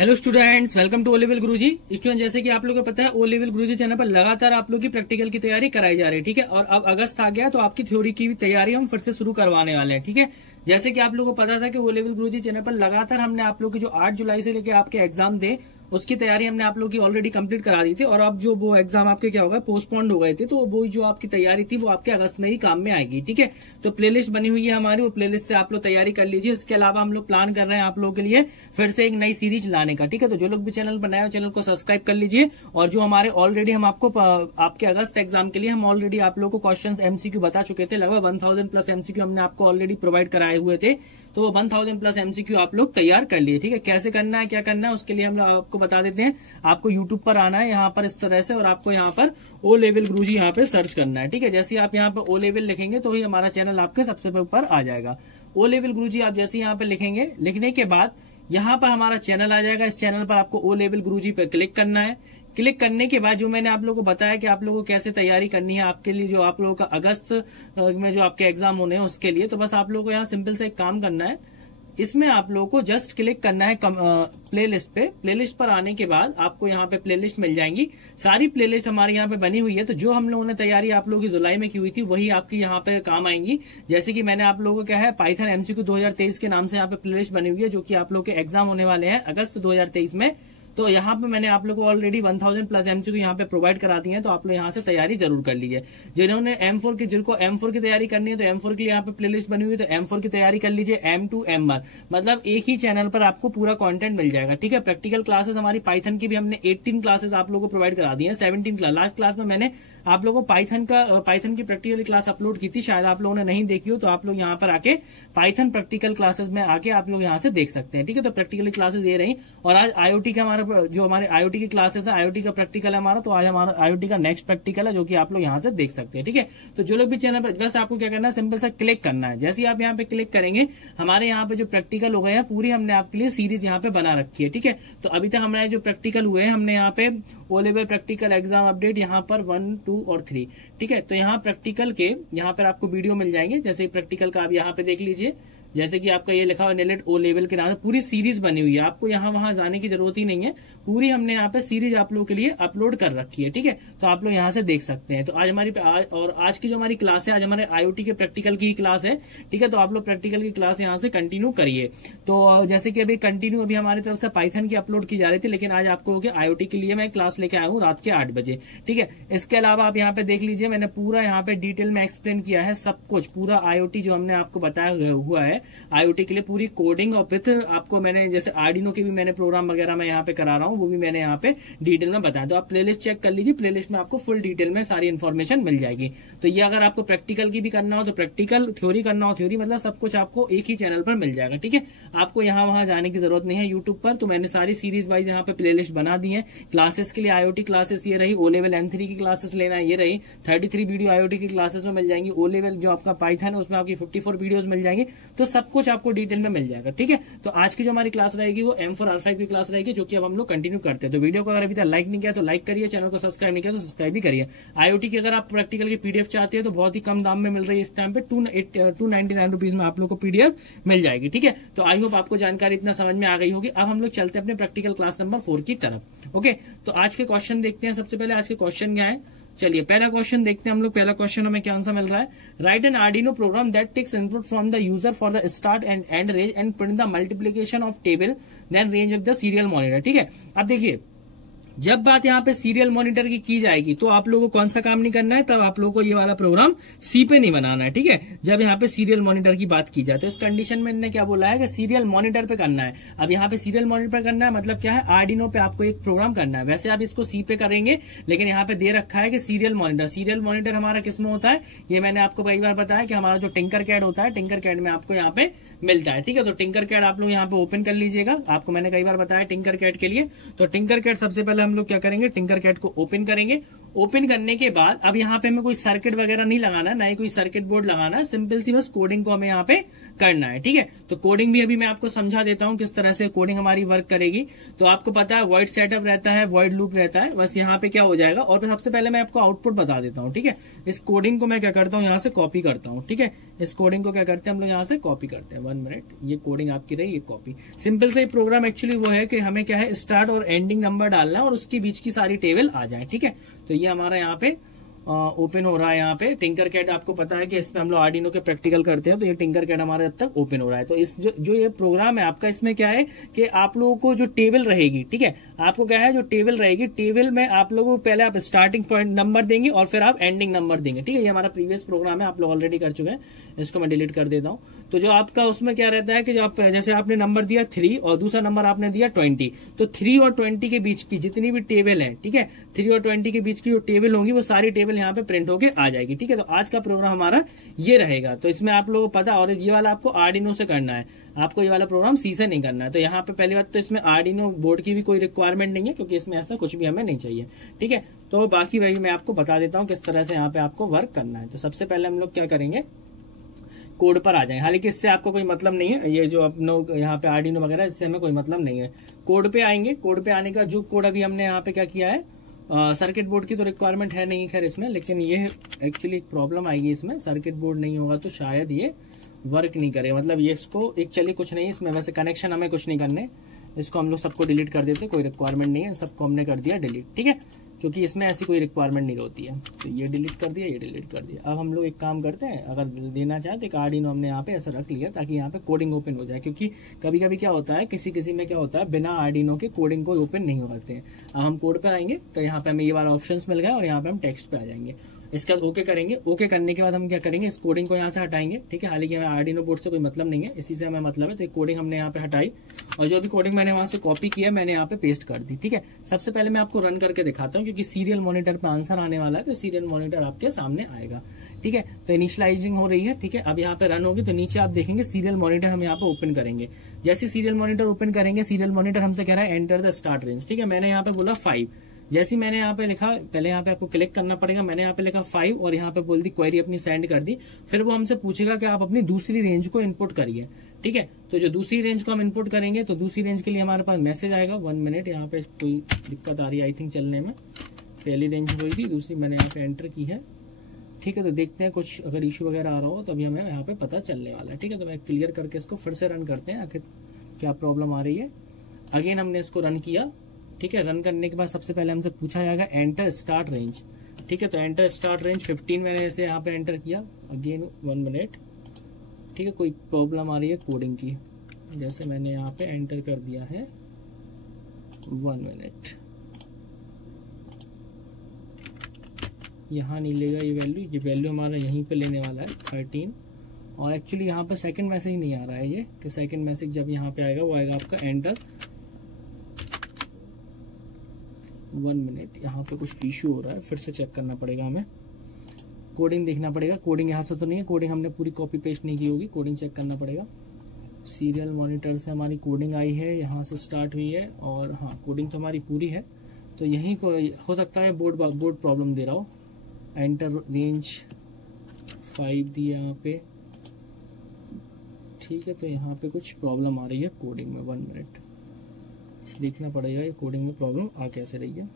Hello students, welcome to O level Guruji. Student, जैसे कि आप लोगों को पता है, ओ लेवल गुरुजी चैनल पर लगातार आप लोग की प्रैक्टिकल की तैयारी कराई जा रही है। ठीक है, और अब अगस्त आ गया तो आपकी थ्योरी की भी तैयारी हम फिर से शुरू करवाने वाले हैं। ठीक है, जैसे कि आप लोगों को पता था कि ओ लेवल गुरुजी चैनल पर लगातार हमने आप लोग की जो 8 जुलाई से लेकर आपके एग्जाम थे उसकी तैयारी हमने आप लोग की ऑलरेडी कंप्लीट करा दी थी। और अब जो वो एग्जाम आपके क्या होगा, पोस्टपोन्ड हो गए थे, तो वो जो आपकी तैयारी थी वो आपके अगस्त में ही काम में आएगी। ठीक है, तो प्लेलिस्ट बनी हुई है हमारी, वो प्लेलिस्ट से आप लोग तैयारी कर लीजिए। इसके अलावा हम लोग प्लान कर रहे हैं आप लोगों के लिए फिर से एक नई सीरीज लाने का। ठीक है, तो जो लोग भी चैनल बनाए हो चैनल को सब्सक्राइब कर लीजिए। और जो हमारे ऑलरेडी हम आपको आपके अगस्त एग्जाम के लिए हम ऑलरेडी आप लोगों को क्वेश्चन एमसीक्यू बता चुके थे। लगभग 1000 प्लस एमसीक्यू हमने आपको ऑलरेडी प्रोवाइड कराए हुए थे, तो वो 1000 प्लस एमसीक्यू आप लोग तैयार कर लिए। ठीक है, कैसे करना है क्या करना है उसके लिए हम लोग आपको बता देते हैं। आपको यूट्यूब पर आना है यहाँ पर इस तरह से, और आपको यहाँ पर ओ लेवल गुरुजी यहाँ पे सर्च करना है। ठीक है, जैसे आप यहाँ पर ओ लेवल लिखेंगे तो ही हमारा चैनल आपके सबसे ऊपर आ जाएगा। ओ लेवल गुरुजी आप जैसे यहाँ पे लिखेंगे, लिखने के बाद यहाँ पर हमारा चैनल आ जाएगा। इस चैनल पर आपको ओ लेवल गुरुजी पे क्लिक करना है। क्लिक करने के बाद जो मैंने आप लोगों को बताया कि आप लोगों को कैसे तैयारी करनी है आपके लिए, जो आप लोगों का अगस्त में जो आपके एग्जाम होने हैं उसके लिए, तो बस आप लोगों को यहाँ सिंपल से एक काम करना है। इसमें आप लोगों को जस्ट क्लिक करना है प्लेलिस्ट पे। प्लेलिस्ट पर आने के बाद आपको यहाँ पे प्लेलिस्ट मिल जाएंगी। सारी प्लेलिस्ट हमारी यहाँ पे बनी हुई है, तो जो हम लोगों ने तैयारी आप लोगों की जुलाई में की हुई थी वही आपकी यहाँ पे काम आएंगी। जैसे कि मैंने आप लोगों को क्या है, पाइथन एमसीक्यू 2023 के नाम से यहाँ पे प्लेलिस्ट बनी हुई है, जो कि आप लोग के एग्जाम होने वाले हैं अगस्त 2023 में। तो यहाँ पे मैंने आप लोगों को ऑलरेडी 1000 प्लस एमसीक्यू यहाँ पे प्रोवाइड करा दी है, तो आप लोग यहाँ से तैयारी जरूर कर लीजिए। जिन्होंने M4 की, जिनको M4 की तैयारी करनी है तो M4 के लिए यहाँ पे प्लेलिस्ट बनी हुई है, तो M4 की तैयारी कर लीजिए। M2 M1 मतलब एक ही चैनल पर आपको पूरा कंटेंट मिल जाएगा। ठीक है, प्रैक्टिकल क्लासेस हमारी पाइथन की भी हमने 18 क्लासेस आप लोगों को प्रोवाइड करा दी है। 17 क्लास, लास्ट क्लास में मैंने आप लोगों को पाइथन की प्रैक्टिकल क्लास अपलोड की थी, शायद आप लोगों ने नहीं देखी हो, तो आप लोग यहाँ पर आके पाइथन प्रैक्टिकल क्लासेस में आके आप लोग यहाँ से देख सकते हैं। ठीक है, तो प्रैक्टिकल क्लासेस ये रही। और आज आईओटी का हमारा जो हमारे आईओटी की क्लासेस है, आईओटी का प्रैक्टिकल है हमारा, तो आज हमारा आईओटी का नेक्स्ट प्रैक्टिकल है जो कि आप लोग यहाँ से देख सकते हैं। ठीक है, तो जो लोग भी चैनल पर, बस आपको क्या करना है, सिंपल सा क्लिक करना है। जैसे ही आप यहाँ पे क्लिक करेंगे, हमारे यहाँ पे जो प्रैक्टिकल हो गए हैं पूरी हमने आपके लिए सीरीज यहाँ पे बना रखी है। ठीक है, तो अभी तक हमारे जो प्रैक्टिकल हुए हैं, हमने यहाँ पे O level practical exam update यहाँ पर 1, 2 और 3। ठीक है, तो यहाँ प्रैक्टिकल के यहाँ पर आपको वीडियो मिल जाएंगे। जैसे प्रैक्टिकल का आप यहाँ पे देख लीजिए, जैसे कि आपका ये लिखा हुआ नेलेट ओ लेवल के नाम से पूरी सीरीज बनी हुई है। आपको यहाँ वहां जाने की जरूरत ही नहीं है, पूरी हमने यहाँ पे सीरीज आप लोगों के लिए अपलोड कर रखी है। ठीक है, तो आप लोग यहाँ से देख सकते हैं। तो आज हमारी आज की जो हमारी क्लास है, आज हमारे आईओटी के प्रैक्टिकल की क्लास है। ठीक है, तो आप लोग प्रैक्टिकल की क्लास यहाँ से कंटिन्यू करिए। तो जैसे कि अभी हमारी तरफ से पाइथन की अपलोड की जा रही थी, लेकिन आज आपको आईओटी के लिए मैं क्लास लेके आया हूँ रात के 8 बजे। ठीक है, इसके अलावा आप यहाँ पे देख लीजिए, मैंने पूरा यहाँ पे डिटेल में एक्सप्लेन किया है सब कुछ, पूरा आईओटी जो हमने आपको बताया हुआ है आईओटी के लिए पूरी कोडिंग। और विथ आपको मैंने जैसे आर्डिनो के भी मैंने प्रोग्राम वगैरह मैं यहाँ पे करा रहा हूँ, वो भी मैंने यहाँ पे डिटेल में बताया। तो आप प्लेलिस्ट चेक कर लीजिए, प्लेलिस्ट में आपको फुल डिटेल में सारी इन्फॉर्मेशन मिल जाएगी। तो ये अगर आपको प्रैक्टिकल की भी करना हो तो प्रैक्टिकल, थ्योरी करना हो थ्योरी, मतलब सब कुछ आपको एक ही चैनल पर मिल जाएगा। ठीक है, आपको यहाँ वहां जाने की जरूरत नहीं है यूट्यूब पर। तो मैंने सारी सीरीज वाइज यहाँ पे प्लेलिस्ट बना दी है। क्लासेस के लिए आईओटी क्लासेस ये रही, ओ लेवल M3 की क्लासेस लेना है ये रही, 33 वीडियो आईओटी की क्लासेस में मिल जाएंगी। ओ लेवल जो आपका पाइथन है उसमें आपकी 54 वीडियोज मिल जाएंगी। तो सब कुछ आपको डिटेल में मिल जाएगा। ठीक है, तो आज की जो हमारी क्लास रहेगी वो M4 R5 की क्लास रहेगी, जो कि अब हम लोग कंटिन्यू करते हैं। तो वीडियो को अगर अभी तक लाइक नहीं किया तो लाइक करिए, चैनल को सब्सक्राइब नहीं किया तो सब्सक्राइब भी करिए। आईओटी की अगर आप प्रैक्टिकल की पीडीएफ चाहते हैं तो बहुत ही कम दाम में मिल रही है इस टाइम पे, 299 रुपीज में आप लोग को पीडीएफ मिल जाएगी। ठीक है, तो आई होप आपको जानकारी इतना समझ में आ गई होगी। अब हम लोग चलते हैं अपने प्रैक्टिकल क्लास नंबर 4 की तरफ। ओके, तो आज के क्वेश्चन देखते हैं। सबसे पहले आज के क्वेश्चन क्या है, चलिए पहला क्वेश्चन देखते हैं हम लोग। पहला क्वेश्चन हमें क्या आंसर मिल रहा है, write an Arduino program that takes input from the user for the start and end range and print the multiplication of table then range of the serial monitor. ठीक है, अब देखिए जब बात यहाँ पे सीरियल मॉनिटर की जाएगी तो आप लोगों को कौन सा काम नहीं करना है, तब आप लोगों को ये वाला प्रोग्राम सी पे नहीं बनाना है। ठीक है, जब यहाँ पे सीरियल मॉनिटर की बात की जाए तो इस कंडीशन में इन्होंने क्या बोला है कि सीरियल मॉनिटर पे करना है। अब यहाँ पे सीरियल मॉनिटर पे करना है मतलब क्या है, आर्डिनो पे आपको एक प्रोग्राम करना है। वैसे आप इसको सी पे करेंगे, लेकिन यहाँ पे दे रखा है कि सीरियल मॉनिटर। सीरियल मॉनिटर हमारा किस में होता है, ये मैंने आपको कई बार बताया कि हमारा जो टिंकर कैड होता है, टिंकर कैड में आपको यहाँ पे मिलता है। ठीक है, तो टिंकर कैड आप लोग यहाँ पे ओपन कर लीजिएगा। आपको मैंने कई बार बताया टिंकर कैड के लिए। तो टिंकर कैड सबसे पहले हम लोग क्या करेंगे, टिंकर कैड को ओपन करेंगे। ओपन करने के बाद अब यहाँ पे हमें कोई सर्किट वगैरह नहीं लगाना, ना ही कोई सर्किट बोर्ड लगाना है, सिंपल सी बस कोडिंग को हमें यहाँ पे करना है। ठीक है, तो कोडिंग भी अभी मैं आपको समझा देता हूँ किस तरह से कोडिंग हमारी वर्क करेगी। तो आपको पता है वॉइड सेटअप रहता है, वॉइड लूप रहता है, बस यहाँ पे क्या हो जाएगा। और सबसे पहले मैं आपको आउटपुट बता देता हूँ। ठीक है, इस कोडिंग को मैं क्या करता हूँ, यहाँ से कॉपी करता हूँ। ठीक है, इस कोडिंग को क्या करते हैं हम लोग, यहाँ से कॉपी करते हैं। 1 मिनट, ये कोडिंग आपकी रही, ये कॉपी। सिंपल से प्रोग्राम एक्चुअली वो है कि हमें क्या है, स्टार्ट और एंडिंग नंबर डालना है और उसके बीच की सारी टेबल आ जाए। ठीक है, तो ये हमारा यहाँ पे ओपन हो रहा है। यहाँ पे टिंकरकैड आपको पता है कि इसमें हम लोग आर्डिनो के प्रैक्टिकल करते हैं, तो ये टिंकरकैड हमारा जब तक ओपन हो रहा है। तो इस जो ये प्रोग्राम है आपका, इसमें क्या है कि आप लोगों को जो टेबल रहेगी, ठीक है, आपको क्या है जो टेबल रहेगी, टेबल में आप लोगों को पहले आप स्टार्टिंग पॉइंट नंबर देंगे और फिर आप एंडिंग नंबर देंगे। ठीक है, ये हमारा प्रीवियस प्रोग्राम है, आप लोग ऑलरेडी कर चुके हैं, इसको मैं डिलीट कर देता हूँ। तो जो आपका उसमें क्या रहता है कि जो आप जैसे आपने नंबर दिया 3 और दूसरा नंबर आपने दिया 20, तो 3 और 20 के बीच की जितनी भी टेबल है, ठीक है, 3 और 20 के बीच की जो टेबल होंगी वो सारी टेबल यहाँ पे प्रिंट होके आ जाएगी। ठीक है, तो आज का प्रोग्राम हमारा ये रहेगा। तो इसमें आप लोगों को पता, और ये वाला आपको आर्डिनो से करना है, आपको ये वाला प्रोग्राम सी से नहीं करना है। तो यहाँ पे पहली बात तो इसमें आर्डिनो बोर्ड की भी कोई रिक्वायरमेंट नहीं है, क्योंकि इसमें ऐसा कुछ भी हमें नहीं चाहिए। ठीक है, तो बाकी वही मैं आपको बता देता हूँ किस तरह से यहाँ पे आपको वर्क करना है। तो सबसे पहले हम लोग क्या करेंगे, कोड पर आ जाएंगे। हालांकि इससे आपको कोई मतलब नहीं है, ये जो अपनों यहाँ पे आर्डिनो वगैरह, इससे हमें कोई मतलब नहीं है। कोड पे आएंगे, कोड पे आने का जो कोड अभी हमने यहाँ पे क्या किया है, सर्किट बोर्ड की तो रिक्वायरमेंट है नहीं खैर इसमें, लेकिन ये एक्चुअली एक प्रॉब्लम आएगी इसमें, सर्किट बोर्ड नहीं होगा तो शायद ये वर्क नहीं करे। मतलब ये इसको एक, चलिए कुछ नहीं इसमें, वैसे कनेक्शन हमें कुछ नहीं करने, इसको हम लोग सबको डिलीट कर देते, कोई रिक्वायरमेंट नहीं है, सबको हमने कर दिया डिलीट। ठीक है, क्योंकि इसमें ऐसी कोई रिक्वायरमेंट नहीं होती है। तो ये डिलीट कर दिया, ये डिलीट कर दिया। अब हम लोग एक काम करते हैं, अगर देना चाहें तो एक आर्डिनो हमने यहाँ पे ऐसा रख लिया ताकि यहाँ पे कोडिंग ओपन हो जाए, क्योंकि कभी कभी क्या होता है, किसी में क्या होता है, बिना आर्डिनो के कोडिंग को ओपन नहीं होते हैं। अब हम कोड पर आएंगे तो यहाँ पे हमें ये वाला ऑप्शन मिल गया और यहाँ पे हम टेक्स्ट पे आ जाएंगे। इसका ओके करेंगे। ओके करने के बाद हम क्या करेंगे, इस कोडिंग को यहाँ से हटाएंगे। ठीक है, हालांकि हमें आर्डिनो बोर्ड से कोई मतलब नहीं है, इसी से हमें मतलब है। तो एक कोडिंग हमने यहाँ पे हटाई और जो भी कोडिंग मैंने वहां से कॉपी किया मैंने यहाँ पे पेस्ट कर दी। ठीक है, सबसे पहले मैं आपको रन करके दिखाता हूँ, क्योंकि सीरियल मॉनिटर पे आंसर आने वाला है, तो सीरियल मॉनिटर आपके सामने आएगा। ठीक है, तो इनिशियलाइजिंग हो रही है। ठीक है, अब यहाँ पे रन होगी तो नीचे आप देखेंगे सीरियल मॉनिटर हम यहाँ पे ओपन करेंगे। जैसे सीरियल मॉनिटर ओपन करेंगे, सीरियल मॉनिटर हमसे कह रहा है एंटर द स्टार्ट रेंज। ठीक है, मैंने यहाँ पे बोला 5। जैसे मैंने यहाँ पे लिखा, पहले यहाँ पे आपको क्लिक करना पड़ेगा, मैंने यहाँ पे लिखा 5 और यहाँ पे बोल दी क्वेरी अपनी सेंड कर दी। फिर वो हमसे पूछेगा कि आप अपनी दूसरी रेंज को इनपुट करिए। ठीक है, तो जो दूसरी रेंज को हम इनपुट करेंगे तो दूसरी रेंज के लिए हमारे पास मैसेज आएगा। 1 मिनट, यहाँ पे कोई दिक्कत आ रही है आई थिंक चलने में। पहली रेंज हुई थी, दूसरी मैंने यहाँ पे एंटर की है। ठीक है, तो देखते हैं कुछ अगर इशू वगैरह आ रहा हो तो अभी हमें यहाँ पे पता चलने वाला है। ठीक है, तो मैं क्लियर करके इसको फिर से रन करते हैं, आखिर क्या प्रॉब्लम आ रही है। अगेन हमने इसको रन किया। ठीक है, रन करने के बाद सबसे पहले हमसे पूछा जाएगा एंटर स्टार्ट रेंज। ठीक है, तो एंटर स्टार्ट रेंज 15 मैंने ऐसे यहाँ पे एंटर किया। Again 1 minute. ठीक है, कोई प्रॉब्लम आ रही है कोडिंग की, जैसे मैंने यहाँ पे एंटर कर दिया है। 1 मिनट, यहाँ नहीं लेगा ये वैल्यू हमारा यहीं पे लेने वाला है 13। और एक्चुअली यहाँ पे सेकंड मैसेज नहीं आ रहा है ये, कि सेकंड मैसेज जब यहाँ पे आएगा वो आएगा आपका एंटर। 1 मिनट, यहाँ पे कुछ इशू हो रहा है, फिर से चेक करना पड़ेगा हमें, कोडिंग देखना पड़ेगा। कोडिंग यहाँ से तो नहीं है, कोडिंग हमने पूरी कॉपी पेस्ट नहीं की होगी, कोडिंग चेक करना पड़ेगा। सीरियल मॉनिटर से हमारी कोडिंग आई है, यहाँ से स्टार्ट हुई है और हाँ कोडिंग तो हमारी पूरी है। तो यहीं को हो सकता है बोर्ड प्रॉब्लम दे रहा हो। एंटर रेंज 5 दिया यहाँ पे। ठीक है, तो यहाँ पे कुछ प्रॉब्लम आ रही है कोडिंग में। 1 मिनट, देखना पड़ेगा ये कोडिंग में प्रॉब्लम आ कैसे रही है।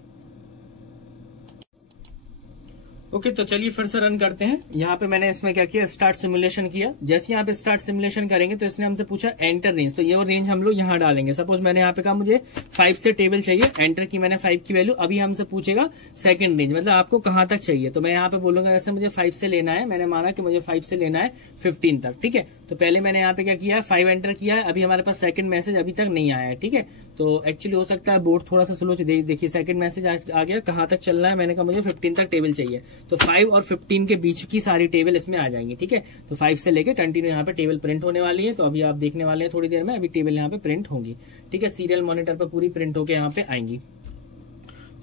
ओके, तो चलिए फिर से रन करते हैं। यहाँ पे मैंने इसमें क्या किया, स्टार्ट सिमुलेशन किया। जैसे यहाँ पे स्टार्ट सिमुलेशन करेंगे तो इसने हमसे पूछा एंटर रेंज, तो ये रेंज हम लोग यहाँ डालेंगे। सपोज मैंने यहाँ पे कहा मुझे 5 से टेबल चाहिए, एंटर की मैंने 5 की वैल्यू। अभी हमसे पूछेगा सेकंड रेंज, मतलब आपको कहाँ तक चाहिए। तो मैं यहाँ पे बोलूंगा जैसे मुझे 5 से लेना है, मैंने माना कि मुझे 5 से लेना है 15 तक। ठीक है, तो पहले मैंने यहाँ पे क्या किया, 5 एंटर किया है। अभी हमारे पास सेकंड मैसेज अभी तक नहीं आया है। ठीक है, तो एक्चुअली हो सकता है बोर्ड थोड़ा सा स्लो, देखिए सेकंड मैसेज आ गया, कहाँ तक चलना है। मैंने कहा मुझे 15 तक टेबल चाहिए, तो 5 और 15 के बीच की सारी टेबल इसमें आ जाएंगी। ठीक है, तो 5 से लेके कंटिन्यू यहाँ पे टेबल प्रिंट होने वाली है। तो अभी आप देखने वाले हैं थोड़ी देर में, अभी टेबल यहाँ पे प्रिंट होंगी। ठीक है, सीरियल मॉनिटर पर पूरी प्रिंट होके यहाँ पे आएंगी।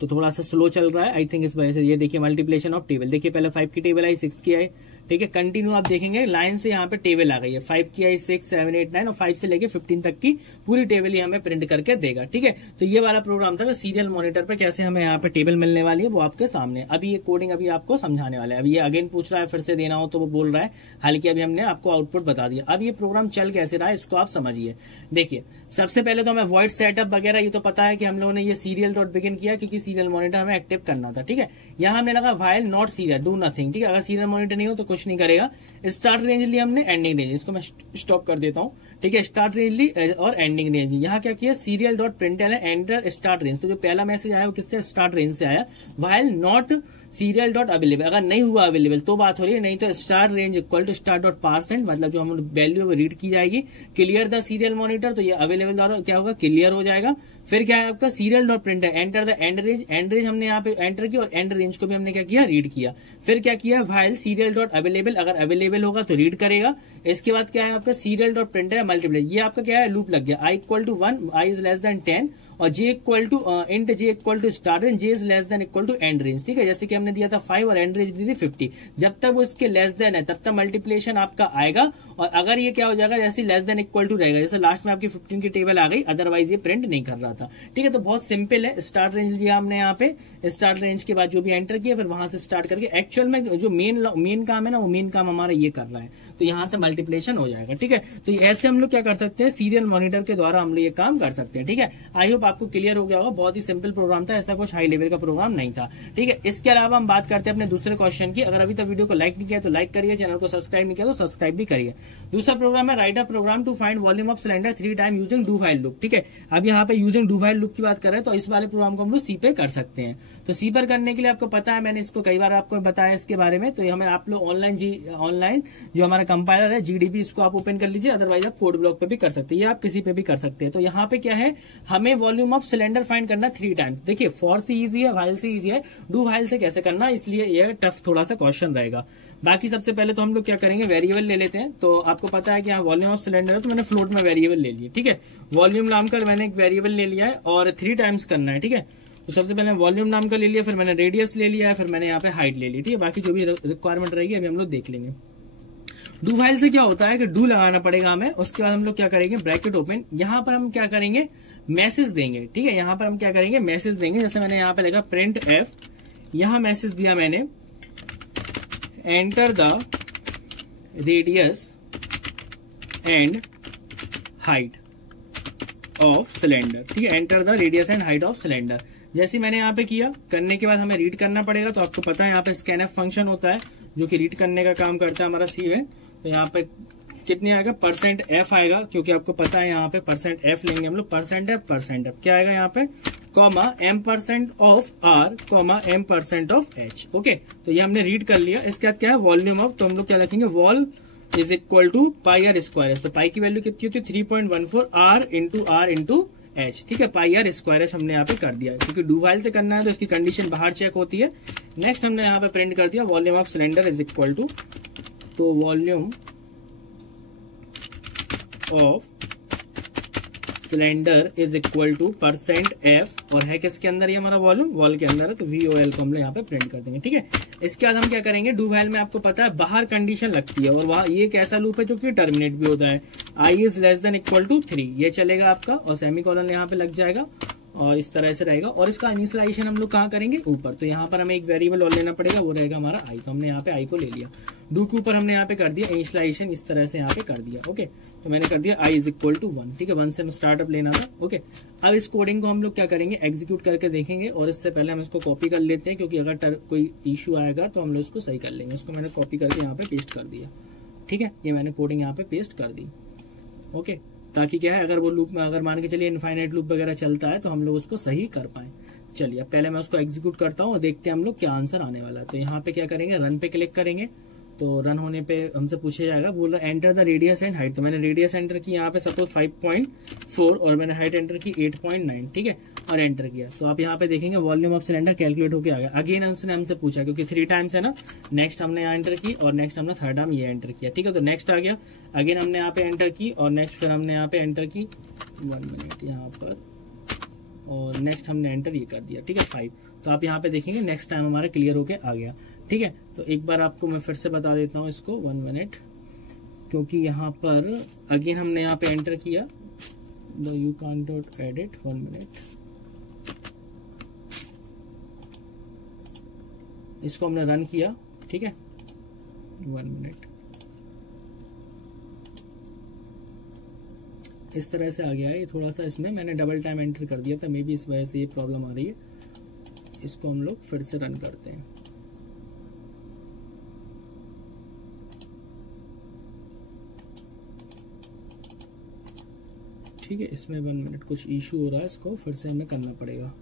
तो थोड़ा सा स्लो चल रहा है आई थिंक इस वजह से। ये देखिए मल्टीप्लिकेशन ऑफ टेबल, देखिए पहले 5 की टेबल आई, 6 की आई, ठीक है। कंटिन्यू आप देखेंगे लाइन से यहाँ पे टेबल आ गई है, 5 की आई 6 7 8 9 और 5 से लेके 15 तक की पूरी टेबल ही हमें प्रिंट करके देगा। ठीक है, तो ये वाला प्रोग्राम था सीरियल मॉनिटर पे कैसे हमें यहाँ पे टेबल मिलने वाली है वो आपके सामने। अभी ये कोडिंग अभी आपको समझाने वाला है। अभी ये अगेन पूछ रहा है फिर से देना हो तो वो बोल रहा है, हालांकि अभी हमने आपको आउटपुट बता दिया। अब ये प्रोग्राम चल कैसे रहा है इसको आप समझिए। देखिए सबसे पहले तो हमें वॉइड सेटअप वगैरह ये तो पता है कि हम लोगों ने ये सीरियल डॉट बिगिन किया क्योंकि सीरियल मॉनिटर हमें एक्टिव करना था। ठीक है, यहाँ हमने लगा while not serial do nothing. ठीक है, अगर सीरियल मॉनिटर नहीं हो तो कुछ नहीं करेगा। स्टार्ट रेंज लिया हमने, एंडिंग रेंज, इसको मैं स्टॉप कर देता हूँ। ठीक है, स्टार्ट रेंज ली और एंडिंग रेंज ली। यहाँ क्या किया, serial dot print enter start range. तो जो पहला मैसेज आया वो किससे, स्टार्ट रेंज से आया। While not serial dot available, अगर नहीं हुआ अवेलेबल तो बात हो रही है, नहीं तो start range equal to start dot parseInt, मतलब जो हम वैल्यू वो रीड की जाएगी। क्लियर द सीरियल मॉनिटर, तो ये अवेलेबल द्वारा क्या होगा, क्लियर हो जाएगा। फिर क्या है आपका सीरियल डॉट प्रिंट है, enter the end range. And range हमने यहाँ पे एंटर किया और एंड रेंज को भी हमने क्या किया, रीड किया। फिर क्या किया, व्हाइल सीरियल डॉट अवेलेबल, अगर अवेलेबल होगा तो रीड करेगा। इसके बाद क्या है आपका सीरियल डॉट प्रिंट है मल्टीप्लाई, ये आपका क्या है लूप लग गया। I equal to 1, i is less than 10 और j equal to int j equal to start range, j is less than equal to end range. ठीक है, जैसे कि हमने दिया था 5 और एंड रेंज दी थी 50। जब तक वो इसके लेस देन है तब तक मल्टीप्लिकेशन आपका आएगा, और अगर ये क्या हो जाएगा जैसे लेस देन इक्वल टू रहेगा, जैसे लास्ट में आपकी 15 की टेबल आ गई, अदरवाइज ये प्रिंट नहीं कर रहा था। ठीक है, तो बहुत सिंपल है। स्टार्ट रेंज लिया हमने यहाँ पे, स्टार्ट रेंज के बाद जो भी एंटर किया फिर वहां से स्टार्ट करके एक्चुअल में जो मेन काम है ना वो मेन काम हमारा ये कर रहा है, तो यहाँ से मल्टीप्लिकेशन हो जाएगा। ठीक है, तो ऐसे हम लोग क्या कर सकते हैं, सीरियल मॉनिटर के द्वारा हम लोग ये काम कर सकते हैं। ठीक है, आई होप आपको क्लियर हो गया होगा। बहुत ही सिंपल प्रोग्राम था, ऐसा कुछ हाई लेवल का प्रोग्राम नहीं था। ठीक है, इसके अलावा हम बात करते हैं अपने दूसरे क्वेश्चन की। अगर अभी तक वीडियो को लाइक नहीं किया तो लाइक करिए, चैनल को सब्सक्राइब नहीं किया तो सब्सक्राइब भी करिए। दूसरा प्रोग्राम है write a program to find volume of cylinder 3 time using do while loop. ठीक है, अब यहाँ पे यूजिंग डू व्हाइल लूप की बात कर रहे हैं, तो इस वाले प्रोग्राम को हम लोग सी पे कर सकते हैं। तो सी पर करने के लिए आपको पता है, मैंने इसको कई बार आपको बताया इसके बारे में, तो हमें आप लोग ऑनलाइन जो हमारा कंपाइलर है जीडीबी, इसको आप ओपन कर लीजिए, अदरवाइज आप कोड ब्लॉक पे भी कर सकते हैं, या आप किसी पे भी कर सकते हैं। तो यहाँ पे क्या है, हमें वॉल्यूम ऑफ सिलेंडर फाइंड करना 3 टाइम। देखिए फॉर से इजी है, व्हाइल से इजी है, डू व्हाइल से कैसे करना, इसलिए यह टफ थोड़ा सा क्वेश्चन रहेगा। बाकी सबसे पहले तो हम लोग क्या करेंगे, वेरिएबल ले लेते हैं। तो आपको पता है कि यहाँ वॉल्यूम ऑफ सिलेंडर है, तो मैंने फ्लोट में वेरिएबल ले लिया। ठीक है, वॉल्यूम नाम का मैंने एक वेरिएबल ले लिया है और 3 टाइम्स करना है। ठीक है, तो सबसे पहले वॉल्यूम नाम का ले लिया, फिर मैंने रेडियस ले लिया है, फिर मैंने यहाँ पे हाइट ले ली। ठीक है, बाकी जो भी रिक्वायरमेंट रहेगी अभी हम लोग देख लेंगे। डू व्हाइल से क्या होता है कि डू लगाना पड़ेगा हमें, उसके बाद हम लोग क्या करेंगे, ब्रैकेट ओपन, यहाँ पर हम क्या करेंगे, मैसेज देंगे। ठीक है, यहाँ पर हम क्या करेंगे, मैसेज देंगे। जैसे मैंने यहाँ पे लिखा प्रिंट एफ, यहाँ मैसेज दिया मैंने, enter the radius and height of cylinder. ठीक है, enter the radius and height of cylinder. जैसे मैंने यहाँ पे किया, करने के बाद हमें रीड करना पड़ेगा। तो आपको पता है यहाँ पे स्कैनएफ फंक्शन होता है जो कि रीड करने का काम करता है हमारा सी में। तो यहाँ पे कितनी आएगा, %f आएगा, क्योंकि आपको पता है यहाँ पे %f लेंगे हम लोग, %f क्या आएगा यहाँ पे, comma m% of r comma m% of h। Okay, तो ये हमने रीड कर लिया। इसके बाद क्या है, वॉल्यूम ऑफ, तो हम लोग क्या रखेंगे, vol is equal to pi r square. तो पाई की वैल्यू कितनी होती है, 3.14 r इंटू h। ठीक है, पाई आर स्क्वायर हमने यहाँ पे कर दिया, क्योंकि डू व्हाइल से करना है तो इसकी कंडीशन बाहर चेक होती है। नेक्स्ट हमने यहाँ पे प्रिंट कर दिया volume of cylinder is equal to, तो volume of cylinder is equal to %f, और है किसके अंदर ये हमारा वॉल्यूम, वॉल के अंदर है, तो VOL को हम लोग यहाँ पे प्रिंट कर देंगे। ठीक है, इसके बाद हम क्या करेंगे, डू व्हाइल में आपको पता है बाहर कंडीशन लगती है, और वहां ये एक ऐसा लूप है जो कि टर्मिनेट भी होता है। I is less than equal to 3, ये चलेगा आपका, और सेमीकोलन यहाँ पे लग जाएगा और इस तरह से रहेगा। और इसका इनिशियलाइजेशन हम लोग कहाँ करेंगे, ऊपर। तो यहाँ पर हमें एक वेरिएबल और लेना पड़ेगा, वो रहेगा हमारा आई। तो हमने यहाँ पे आई को ले लिया, डू के ऊपर हमने यहाँ पे कर दिया इनिशियलाइजेशन, इस तरह से यहाँ पे कर दिया। ओके, तो मैंने कर दिया आई इज इक्वल टू 1। ठीक है, 1 से स्टार्टअप लेना था। ओके, अब इस कोडिंग को हम लोग क्या करेंगे, एग्जीक्यूट करके देखेंगे, और इससे पहले हम इसको कॉपी कर लेते हैं, क्योंकि अगर कोई इश्यू आएगा तो हम लोग इसको सही कर लेंगे। इसको मैंने कॉपी करके यहाँ पे पेस्ट कर दिया। ठीक है, ये मैंने कोडिंग यहाँ पे पेस्ट कर दी। ओके, ताकि क्या है, अगर वो लूप में अगर मान के चलिए इनफाइनाइट लूप वगैरह चलता है तो हम लोग उसको सही कर पाए। चलिए पहले मैं उसको एग्जीक्यूट करता हूँ और देखते हैं हम लोग क्या आंसर आने वाला है। तो यहाँ पे क्या करेंगे, रन पे क्लिक करेंगे। तो रन होने पे हमसे पूछा जाएगा, बोल रहा enter the radius and height. तो मैंने रेडियस एंटर की यहाँ पे सपोज 5.4 और मैंने हाइट एंटर की 8.9। ठीक है, और एंटर किया। तो आप यहाँ पे देखेंगे वॉल्यूम ऑफ सिलेंडर कैलकुलेट होकर आ गया। अगेन उसने हमसे पूछा, क्योंकि 3 टाइम्स है ना, नेक्स्ट हमने यहाँ एंटर की और नेक्स्ट हमने थर्ड टाइम ये एंटर किया। ठीक है, तो नेक्स्ट आ गया, अगेन हमने यहाँ पे एंटर की और नेक्स्ट फिर हमने यहाँ पे एंटर की 1 मिनट यहाँ पर, और नेक्स्ट हमने एंटर ये कर दिया। ठीक है, 5। तो आप यहाँ पे देखेंगे नेक्स्ट टाइम हमारा क्लियर होके आ गया। ठीक है। तो एक बार आपको मैं फिर से बता देता हूँ इसको 1 मिनट, क्योंकि यहाँ पर अगेन हमने यहाँ पे एंटर किया the you can dot edit 1 minute, इसको हमने रन किया, ठीक है 1 मिनट, इस तरह से आ गया है। ये थोड़ा सा इसमें मैंने डबल टाइम एंटर कर दिया था, मे बी इस वजह से ये प्रॉब्लम आ रही है। इसको हम लोग फिर से रन करते हैं। ठीक है, इसमें 1 मिनट कुछ इशू हो रहा है, इसको फिर से हमें करना पड़ेगा।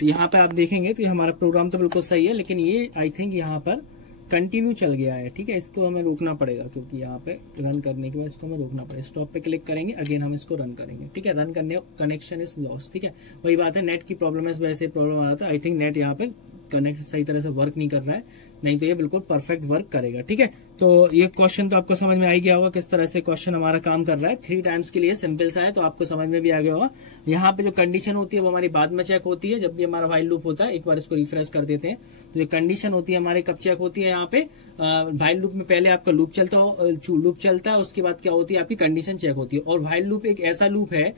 तो यहाँ पे आप देखेंगे तो हमारा प्रोग्राम तो बिल्कुल सही है, लेकिन ये आई थिंक यहाँ पर कंटिन्यू चल गया है। ठीक है, इसको हमें रोकना पड़ेगा, क्योंकि यहाँ पे रन करने के बाद इसको हमें रोकना पड़ेगा। स्टॉप पे क्लिक करेंगे, अगेन हम इसको रन करेंगे। ठीक है, रन करने कनेक्शन इज लॉस्ट। ठीक है, वही बात है, नेट की प्रॉब्लम है, इस वजह से प्रॉब्लम आ रहा था। आई थिंक नेट यहाँ पे कनेक्ट सही तरह से वर्क नहीं कर रहा है, नहीं तो ये बिल्कुल परफेक्ट वर्क करेगा। ठीक है, तो ये क्वेश्चन तो आपको समझ में आ ही गया होगा किस तरह से क्वेश्चन हमारा काम कर रहा है। 3 टाइम्स के लिए सिंपल सा है, तो आपको समझ में भी आ गया होगा। यहाँ पे जो कंडीशन होती है वो हमारी बाद में चेक होती है, जब भी हमारा व्हाइल लूप होता है। एक बार इसको रिफ्रेश कर देते हैं, तो जो कंडीशन होती है हमारे कब चेक होती है। यहाँ पे व्हाइल लूप में पहले आपका लूप चलता है, उसके बाद क्या होती है आपकी कंडीशन चेक होती है। और व्हाइल लूप एक ऐसा लूप है,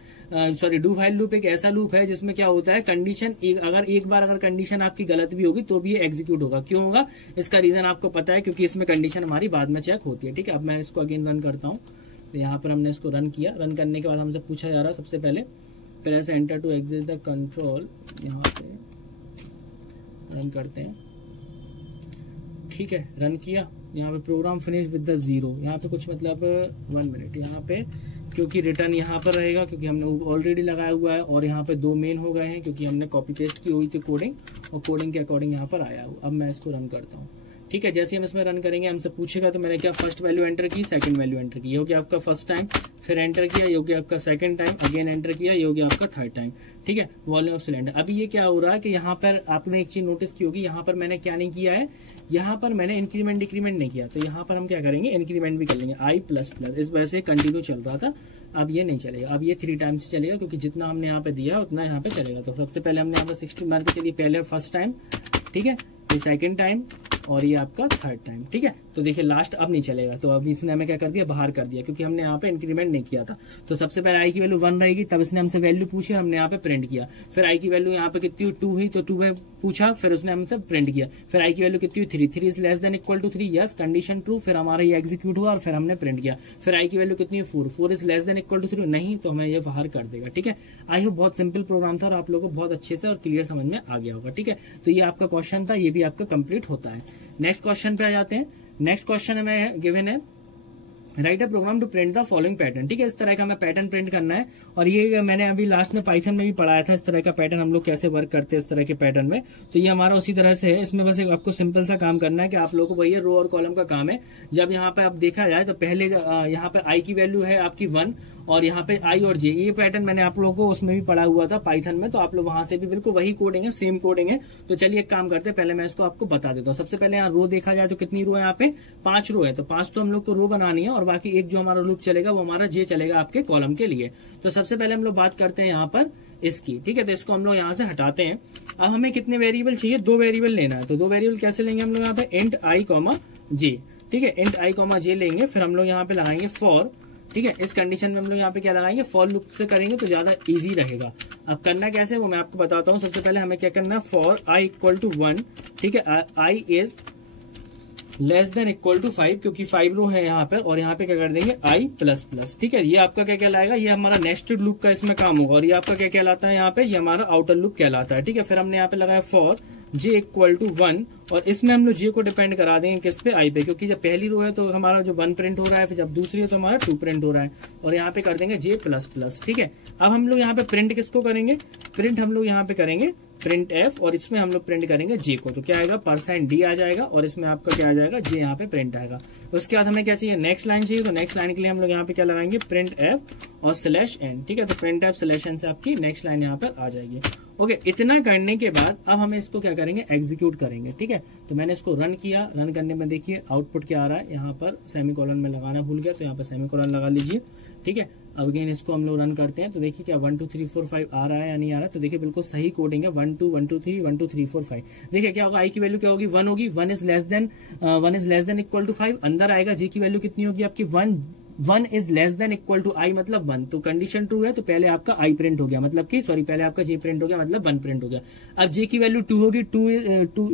डू व्हाइल लूप एक ऐसा लूप है जिसमें क्या होता है, कंडीशन अगर एक बार अगर कंडीशन आपकी गलत भी होगी तो भी ये एग्जीक्यूट होगा। क्यों होगा, इसका रीजन आपको पता है, क्योंकि इसमें कंडीशन हमारी बाद में चेक होती है। ठीक है, अब मैं इसको अगेन रन करता हूँ। तो यहाँ पर हमने इसको रन किया, रन करने के बाद हमसे पूछा जा रहा है सबसे पहले press enter to exit the control. यहाँ पे रन करते हैं। ठीक है, रन किया। यहाँ पे प्रोग्राम फिनिश विद द 0, यहाँ पे कुछ मतलब 1 मिनट यहाँ पे, क्योंकि रिटर्न यहाँ पर रहेगा, क्योंकि हमने ऑलरेडी लगाया हुआ है। और यहाँ पे 2 मेन हो गए हैं, क्योंकि हमने कॉपी पेस्ट की हुई थी कोडिंग, और कोडिंग के अकॉर्डिंग यहाँ पर आया हुआ। अब मैं इसको रन करता हूँ। ठीक है, जैसे हम इसमें रन करेंगे हमसे पूछेगा, तो मैंने क्या फर्स्ट वैल्यू एंटर की, सेकंड वैल्यू एंटर की, ये हो गया आपका फर्स्ट टाइम, फिर एंटर किया, ये हो गया आपका सेकंड टाइम, अगेन एंटर किया, ये हो गया आपका थर्ड टाइम। ठीक है, वॉल्यूम ऑफ सिलेंडर। अभी ये क्या हो रहा है कि यहाँ पर आपने एक चीज नोटिस की होगी, यहाँ पर मैंने क्या नहीं किया है, यहाँ पर मैंने इंक्रीमेंट डिक्रीमेंट नहीं किया। तो यहाँ पर हम क्या करेंगे, इंक्रीमेंट भी कर लेंगे, I++। इस वजह से कंटिन्यू चल रहा था, अब ये नहीं चलेगा, अब ये 3 टाइम्स चलेगा, क्योंकि जितना हमने यहाँ पे दिया उतना यहाँ पे चलेगा। तो सबसे पहले हमने यहाँ पे 16 मान के चलिए, पहले फर्स्ट टाइम, ठीक है, ये सेकंड टाइम, और ये आपका थर्ड टाइम। ठीक है, तो देखिए लास्ट अब नहीं चलेगा, तो अब इसने हमें क्या कर दिया, बाहर कर दिया, क्योंकि हमने यहाँ पे इंक्रीमेंट नहीं किया था। तो सबसे पहले आई की वैल्यू 1 रहेगी, तब इसने हमसे वैल्यू पूछी, हमने यहाँ पे प्रिंट किया। फिर आई की वैल्यू यहाँ पे कितनी 2 हुई, तो 2 में पूछा, फिर उसने हमसे प्रिंट किया। फिर आई की वैल्यू कितनी 3 is less than equal to 3, yes, condition true, फिर हमारा ये एग्जीक्यूट हुआ और फिर हमने प्रिंट किया। फिर आई की वैल्यू कितनी 4 is less than equal to 3, नहीं, तो हमें ये बाहर कर देगा। ठीक है, आई होप बहुत सिंपल प्रोग्राम था और आप लोगों को बहुत अच्छे से और क्लियर समझ में आ गया होगा। ठीक है, तो ये आपका क्वेश्चन था, ये भी आपका कंप्लीट होता है। नेक्स्ट क्वेश्चन पे आ जाते हैं। नेक्स्ट क्वेश्चन में गिवन है write a program to print the following pattern. ठीक है, इस तरह का हमें पैटर्न प्रिंट करना है, और ये मैंने अभी लास्ट में पाइथन में भी पढ़ाया था, इस तरह का पैटर्न हम लोग कैसे वर्क करते हैं इस तरह के पैटर्न में। तो ये हमारा उसी तरह से है। इसमें बस आपको सिंपल सा काम करना है कि आप लोगों को वही रो और कॉलम का काम है। जब यहाँ पे आप देखा जाए तो पहले यहाँ पे आई की वैल्यू है आपकी 1, और यहाँ पे आई और जे, ये पैटर्न मैंने आप लोगों को उसमें भी पढ़ा हुआ था पाइथन में, तो आप लोग वहां से भी बिल्कुल वही कोडिंग है, सेम कोडिंग है। तो चलिए एक काम करते हैं, पहले मैं इसको आपको बता देता हूँ। सबसे पहले यहाँ रो देखा जाए तो कितनी रो है, यहाँ पे 5 रो है, तो 5 तो हम लोग को रो बनानी है, और बाकी एक जो हमारा लूप चलेगा वो हमारा जे चलेगा आपके कॉलम के लिए। तो सबसे पहले हम लोग बात करते हैं यहाँ पर इसकी। ठीक है, तो इसको हम लोग यहाँ से हटाते हैं। अब हमें कितने वेरिएबल चाहिए, 2 वेरिएबल लेना है। तो 2 वेरिएबल कैसे लेंगे हम लोग, यहाँ पे इंट i, j। ठीक है, इंट i, j लेंगे, फिर हम लोग यहाँ पे लगाएंगे फॉर। ठीक है, इस कंडीशन में हम लोग यहाँ पे क्या लगाएंगे, फॉर लूप से करेंगे तो ज्यादा इजी रहेगा। अब करना कैसे वो मैं आपको बताता हूँ। सबसे पहले हमें क्या करना है, फॉर i इक्वल टू 1। ठीक है, i is less than equal to 5, क्योंकि 5 रो है यहाँ पर, और यहाँ पे क्या कर देंगे I++। ठीक है, ये आपका क्या कहलाएगा, ये हमारा नेस्टेड लूप का इसमें काम होगा, और ये आपका क्या कहलाता है यहाँ पे, ये हमारा आउटर लूप कहलाता है। ठीक है, फिर हमने यहाँ पे लगाया फॉर j इक्वल टू 1, और इसमें हम लोग j को डिपेंड करा देंगे किस पे, i पे, क्योंकि जब पहली रो है तो हमारा जो 1 प्रिंट हो रहा है, फिर जब दूसरी है तो हमारा 2 प्रिंट हो रहा है, और यहाँ पे कर देंगे j++। ठीक है, अब हम लोग यहाँ पे प्रिंट किसको करेंगे, प्रिंट हम लोग यहाँ पे करेंगे प्रिंट f, और इसमें हम लोग प्रिंट करेंगे j को। तो क्या आएगा, %d आ जाएगा, और इसमें आपका क्या आ जाएगा, j यहाँ पे प्रिंट आएगा। उसके बाद हमें क्या चाहिए, नेक्स्ट लाइन चाहिए। तो नेक्स्ट लाइन के लिए हम लोग यहाँ पे क्या लगाएंगे, प्रिंट f और /n। ठीक है, तो प्रिंट f /n से आपकी नेक्स्ट लाइन यहाँ पर आ जाएगी। ओके, इतना करने के बाद अब हम इसको क्या करेंगे, एग्जीक्यूट करेंगे। ठीक है, तो मैंने इसको रन किया, रन करने में देखिए आउटपुट क्या आ रहा है, यहाँ पर सेमीकोलन में लगाना भूल गया, तो यहाँ पर सेमीकोलन लगा लीजिए। ठीक है, अब अगेन इसको हम लोग रन करते हैं तो देखिए क्या 1 2 3 4 5 आ रहा है या नहीं आ रहा है। तो देखिए बिल्कुल सही कोडिंग है 1 2 1 2 3 1 2 3 4 5। देखिए क्या होगा, आई की वैल्यू क्या होगी 1 होगी, 1 is less than equal to 5 अंदर आएगा। जे की वैल्यू कितनी होगी आपकी 1 is less than equal to i मतलब 1। तो कंडीशन ट्रू है तो पहले आपका आई प्रिंट हो गया, मतलब कि सॉरी पहले आपका जे प्रिंट हो गया मतलब 1 प्रिंट हो गया। अब जे की वैल्यू 2 होगी,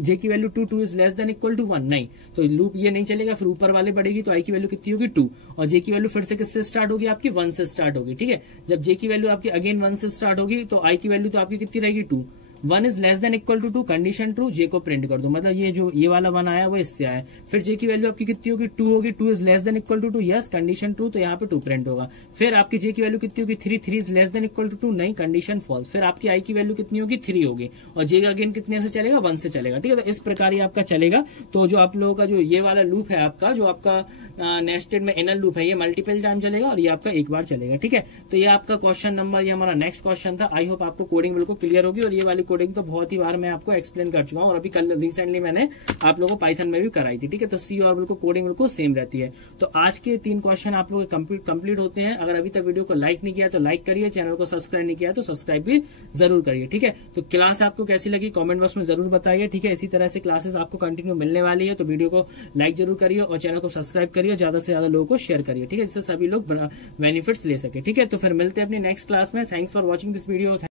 जे की value 2 is less than equal to 1 नहीं, तो लूप ये नहीं चलेगा, फिर ऊपर वाले बढ़ेगी तो आई की वैल्यू कितनी होगी 2 और जे की वैल्यू फिर से किससे स्टार्ट होगी आपकी 1 से स्टार्ट होगी। ठीक है, जब जे की वैल्यू आपकी अगेन 1 से स्टार्ट होगी तो आई की वैल्यू तो आपकी कितनी रहेगी 2। 1 is less than equal to 2 condition true, j को प्रिंट कर दो, मतलब ये जो ये वाला 1 आया वो इससे आया। फिर जे की वैल्यू आपकी कितनी होगी 2 होगी, 2 is less than equal to 2 yes condition true, तो यहाँ पे 2 प्रिंट होगा। फिर आपकी जे की वैल्यू कितनी होगी 3 is less than equal to 2 नहीं कंडीशन फॉल्स। फिर आपकी आई की वैल्यू कितनी होगी 3 होगी और जे अगेन कितने से चलेगा 1 से चलेगा। ठीक है, तो इस प्रकार ये आपका चलेगा। तो जो आप लोगों का जो ये वाला लूप है आपका, जो आपका नेस्टेड में इनर लूप है, ये मल्टीपल टाइम चलेगा और ये आपका एक बार चलेगा। ठीक है, तो ये आपका क्वेश्चन नंबर, ये हमारा नेक्स्ट क्वेश्चन था। आई होप आपको कोडिंग बिल्कुल क्लियर होगी और ये वाली कोडिंग तो बहुत ही बार मैं आपको एक्सप्लेन कर चुका हूँ और अभी कल रिसेंटली मैंने आप लोगों को पाइथन में भी कराई थी। ठीक है, तो सी और बिल्कुल कोडिंग बिल्कुल सेम रहती है। तो आज के 3 क्वेश्चन आप लोग कंप्लीट होते हैं। अगर अभी तक वीडियो को लाइक नहीं किया तो लाइक करिए, चैनल को सब्सक्राइब नहीं किया तो सब्सक्राइब भी जरूर करिए। ठीक है, तो क्लास आपको कैसी लगी कमेंट बॉक्स में जरूर बताइए। ठीक है, इसी तरह से क्लासेस आपको कंटिन्यू मिलने वाली है, तो वीडियो को लाइक जरूर करिए और चैनल को सब्सक्राइब करिए, ज्यादा से ज्यादा लोगों को शेयर करिए। ठीक है, जिससे सभी लोग बेनिफिट्स ले सके। ठीक है, तो फिर मिलते हैं अपनी नेक्स्ट क्लास में। Thanks for watching this video.